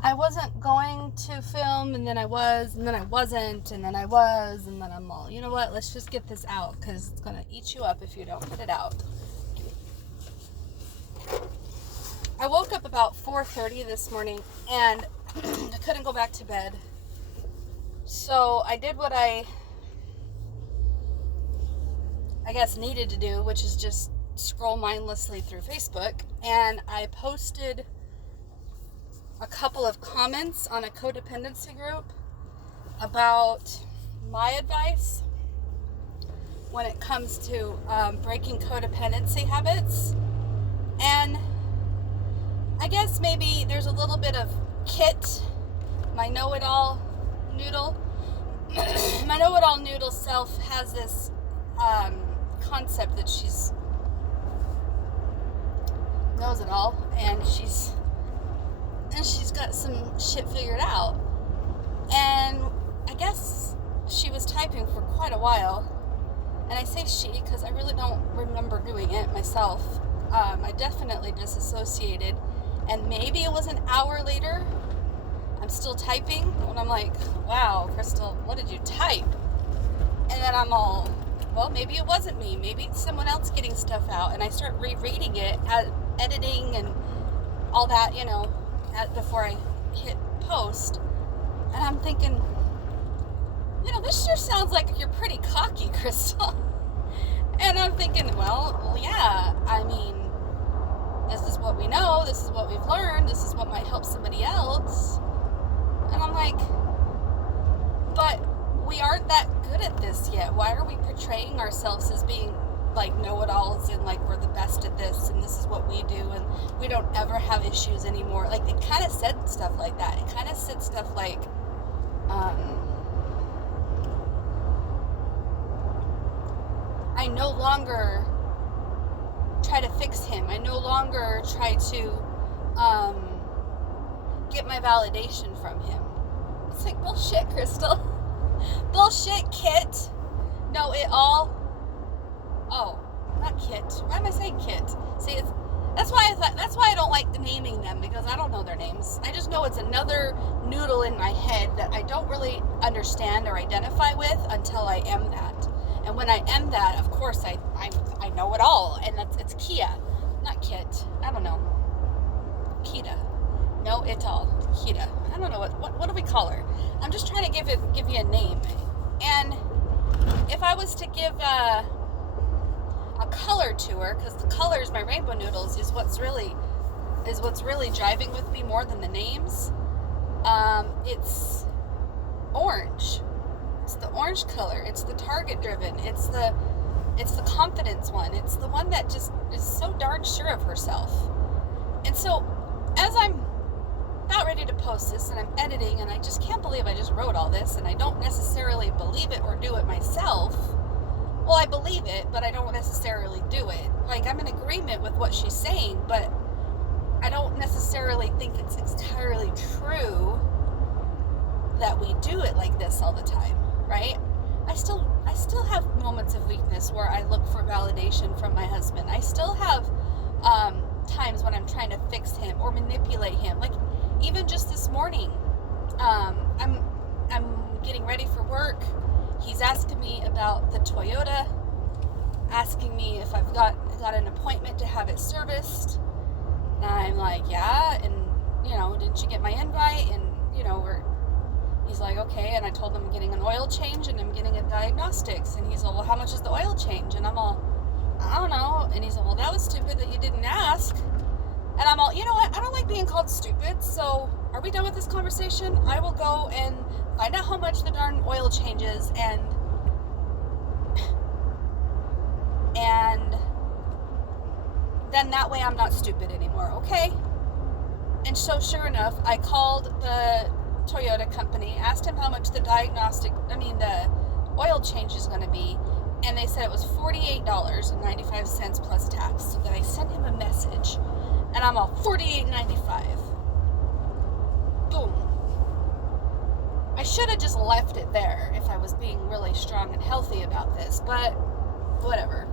I wasn't going to film, and then I was, and then I wasn't, and then I was, and then I'm all, you know what, let's just get this out, because it's going to eat you up if you don't get it out. I woke up about 4:30 this morning, and I couldn't go back to bed. So I did what I guess needed to do, which is just scroll mindlessly through Facebook, and I posted a couple of comments on a codependency group about my advice when it comes to breaking codependency habits. And I guess maybe there's a little bit of Kit, my know-it-all noodle. My know-it-all noodle self has this concept that she's knows it all, and she's got some shit figured out. And I guess she was typing for quite a while, and I say she because I really don't remember doing it myself. I definitely disassociated, and maybe it was an hour later I'm still typing when I'm like, wow, Crystal, what did you type? And then I'm all, well, maybe it wasn't me, maybe it's someone else getting stuff out, and I start rereading it, editing and all that, before I hit post, and I'm thinking, this sure sounds like you're pretty cocky, Crystal. And I'm thinking, well, yeah, I mean, this is what we know, this is what we've learned, this is what might help somebody else. And I'm like, but we aren't that good at this yet. Why are we portraying ourselves as being like know-it-alls and like we're the best at this and this is what we do and we don't ever have issues anymore? Like, it kind of said stuff like that. It kind of said stuff like, I no longer try to fix him. I no longer try to get my validation from him. It's like, bullshit, Crystal. Bullshit, Kit. No, it all... Oh, not Kit. Why am I saying Kit? See, that's why I don't like naming them, because I don't know their names. I just know it's another noodle in my head that I don't really understand or identify with until I am that. And when I am that, of course, I know it all, and it's Kia, not Kit. I don't know. Kita. No, it's all Kita. I don't know what do we call her. I'm just trying to give you a name. And if I was to give a color to her, because the colors, my rainbow noodles, is what's really driving with me more than the names. It's orange. It's the orange color. It's the target driven. It's the confidence one. It's the one that just is so darn sure of herself. And so as I'm about ready to post this and I'm editing and I just can't believe I just wrote all this and I don't necessarily believe it or do it myself. Well, I believe it, but I don't necessarily do it. Like, I'm in agreement with what she's saying, but I don't necessarily think it's entirely true that we do it like this all the time, right? I still have moments of weakness where I look for validation from my husband. I still have times when I'm trying to fix him or manipulate him. Like, even just this morning, I'm getting ready for work. He's asking me about the Toyota, asking me if I've got an appointment to have it serviced. And I'm like, yeah, and, didn't you get my invite? And, he's like, okay, and I told him I'm getting an oil change and I'm getting a diagnostics. And he's like, well, how much is the oil change? And I'm all, I don't know. And he's like, well, that was stupid that you didn't ask. And I'm all, you know what? I don't like being called stupid, so are we done with this conversation? I will go and find out how much the darn oil changes, and then that way I'm not stupid anymore, okay? And so sure enough, I called the Toyota company, asked him how much the oil change is going to be, and they said it was $48.95 plus tax. So then I sent him a message, and I'm all $48.95. Boom. I should have just left it there if I was being really strong and healthy about this, but whatever.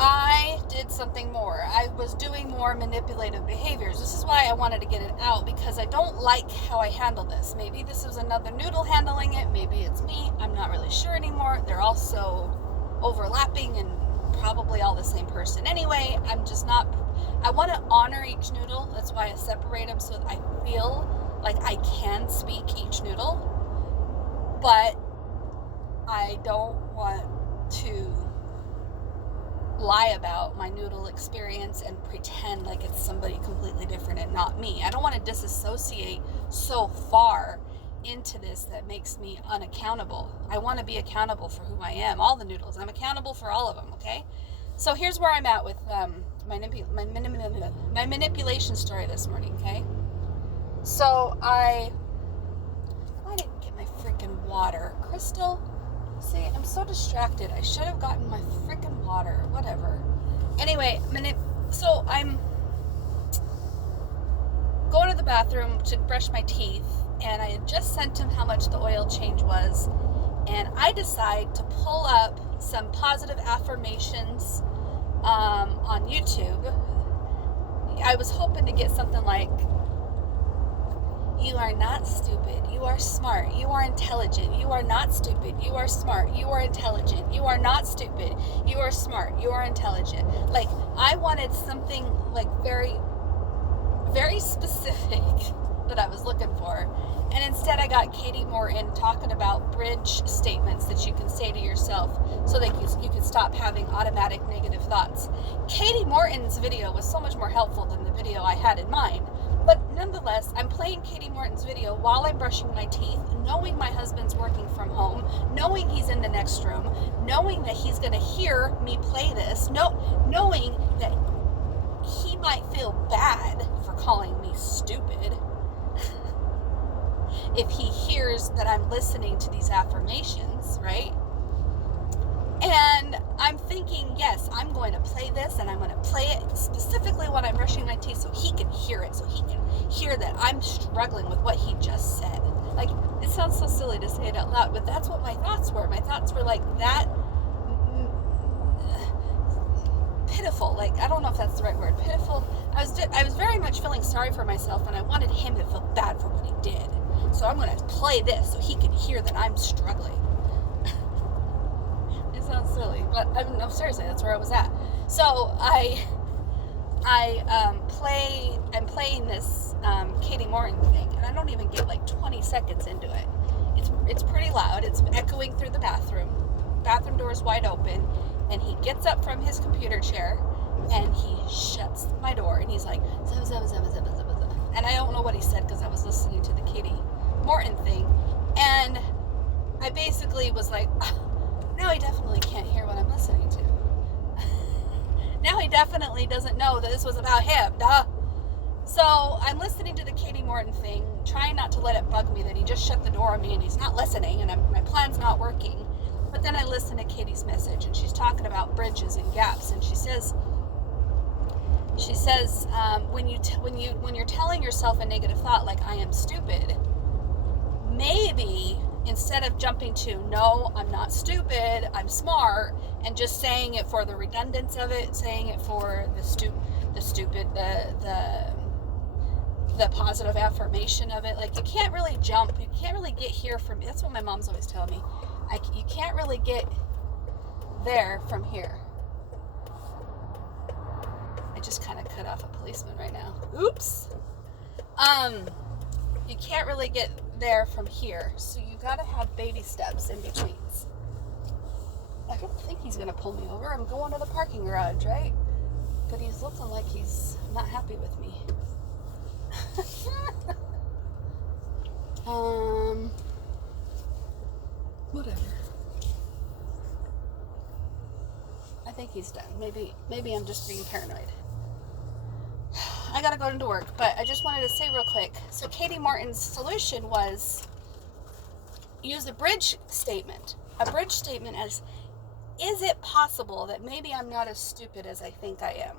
I did something more. I was doing more manipulative behaviors. This is why I wanted to get it out, because I don't like how I handle this. Maybe this is another noodle handling it. Maybe it's me. I'm not really sure anymore. They're all so overlapping and probably all the same person. Anyway, I want to honor each noodle. That's why I separate them, so that I feel like I can speak each noodle. But I don't want to lie about my noodle experience and pretend like it's somebody completely different and not me. I don't want to disassociate so far into this that makes me unaccountable. I want to be accountable for who I am. All the noodles, I'm accountable for all of them. Okay, so here's where I'm at with my manipulation story this morning. Okay, so I didn't get my freaking water, Crystal. See, I'm so distracted. I should have gotten my freaking water. Whatever. Anyway, so I'm going to the bathroom to brush my teeth, and I had just sent him how much the oil change was, and I decide to pull up some positive affirmations on YouTube. I was hoping to get something like, you are not stupid. You are smart. You are intelligent. You are not stupid. You are smart. You are intelligent. You are not stupid. You are smart. You are intelligent. Like, I wanted something like very, very specific that I was looking for. And instead I got Katie Morton talking about bridge statements that you can say to yourself so that you can stop having automatic negative thoughts. Katie Morton's video was so much more helpful than the video I had in mind. But nonetheless, I'm playing Katie Morton's video while I'm brushing my teeth, knowing my husband's working from home, knowing he's in the next room, knowing that he's going to hear me play this, knowing that he might feel bad for calling me stupid if he hears that I'm listening to these affirmations, right? And I'm thinking, yes, I'm going to play this, and I'm going to play it specifically when I'm brushing my teeth so he can hear it, so he can hear that I'm struggling with what he just said. Like, it sounds so silly to say it out loud, but that's what my thoughts were. My thoughts were like that pitiful. Like, I don't know if that's the right word. Pitiful. I was very much feeling sorry for myself, and I wanted him to feel bad for what he did. So I'm going to play this so he can hear that I'm struggling. It sounds silly, but I'm seriously, that's where I was at. So I'm playing this Katie Morton thing, and I don't even get like 20 seconds into it. It's pretty loud. It's echoing through the bathroom. Bathroom door is wide open, and he gets up from his computer chair and he shuts my door, and he's like, zah, zah, zah, zah, zah, zah, zah. And I don't know what he said because I was listening to the Katie Morton thing, and I basically was like, now he definitely can't hear what I'm listening to. Now he definitely doesn't know that this was about him. Duh. So I'm listening to the Katie Morton thing, trying not to let it bug me that he just shut the door on me and he's not listening, and my plan's not working. But then I listen to Katie's message, and she's talking about bridges and gaps, and she says, when you're telling yourself a negative thought like I am stupid, maybe instead of jumping to no, I'm not stupid, I'm smart, and just saying it for the redundance of it, saying it for the positive affirmation of it, like you can't really get here from. That's what my mom's always telling me. You can't really get there from here. I just kind of cut off a policeman right now. Oops. You can't really get there from here, so you gotta have baby steps in between. I don't think he's gonna pull me over. I'm going to the parking garage, right? But he's looking like he's not happy with me. Whatever. I think he's done. Maybe I'm just being paranoid. I gotta go into work, but I just wanted to say real quick. So Katie Morton's solution was use a bridge statement. A bridge statement as, is it possible that maybe I'm not as stupid as I think I am?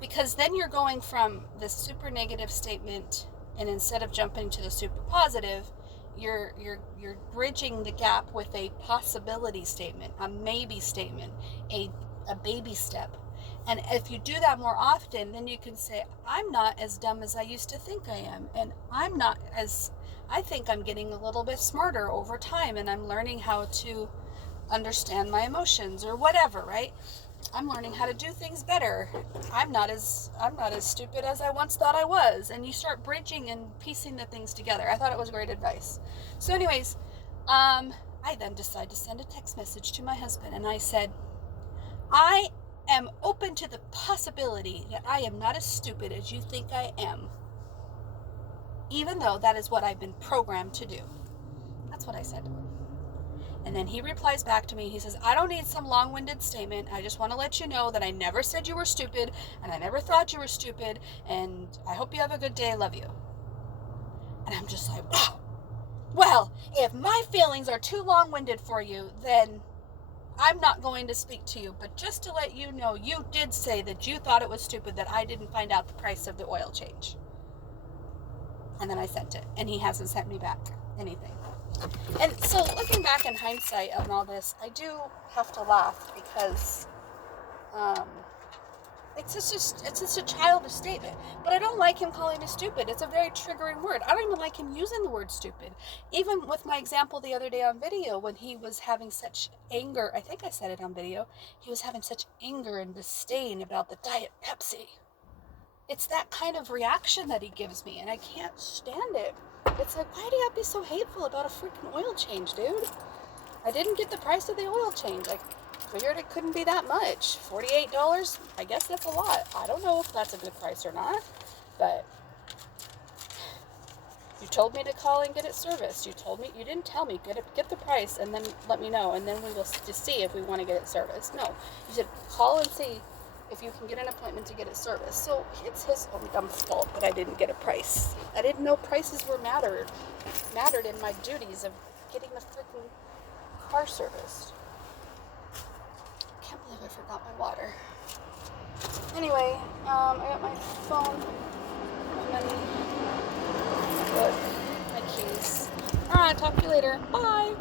Because then you're going from the super negative statement, and instead of jumping to the super positive, you're bridging the gap with a possibility statement, a maybe statement, a a baby step. And if you do that more often, then you can say, I'm not as dumb as I used to think I am. And I think I'm getting a little bit smarter over time, and I'm learning how to understand my emotions or whatever, right? I'm learning how to do things better. I'm not as stupid as I once thought I was. And you start bridging and piecing the things together. I thought it was great advice. So anyways, I then decided to send a text message to my husband, and I said, I am open to the possibility that I am not as stupid as you think I am, even though that is what I've been programmed to do. That's what I said to him. And then he replies back to me. He says, I don't need some long-winded statement. I just want to let you know that I never said you were stupid, and I never thought you were stupid, and I hope you have a good day. I love you. And I'm just like, wow. Well, if my feelings are too long-winded for you, then I'm not going to speak to you. But just to let you know, you did say that you thought it was stupid that I didn't find out the price of the oil change. And then I sent it, and he hasn't sent me back anything. And so looking back in hindsight on all this, I do have to laugh because it's just a childish statement. But I don't like him calling me stupid. It's a very triggering word. I don't even like him using the word stupid. Even with my example the other day on video, when he was having such anger, I think I said it on video, he was having such anger and disdain about the Diet Pepsi. It's that kind of reaction that he gives me, and I can't stand it. It's like, why do you have to be so hateful about a freaking oil change, dude? I didn't get the price of the oil change. I figured it couldn't be that much. $48? I guess that's a lot. I don't know if that's a good price or not, but you told me to call and get it serviced. You didn't tell me, get the price and then let me know, and then we will just see if we want to get it serviced. No, you said call and see if you can get an appointment to get it serviced. So it's his own dumb fault that I didn't get a price. I didn't know prices were mattered in my duties of getting the freaking car serviced. I can't believe I forgot my water. Anyway, I got my phone, my money, my book, my keys. Alright, talk to you later. Bye!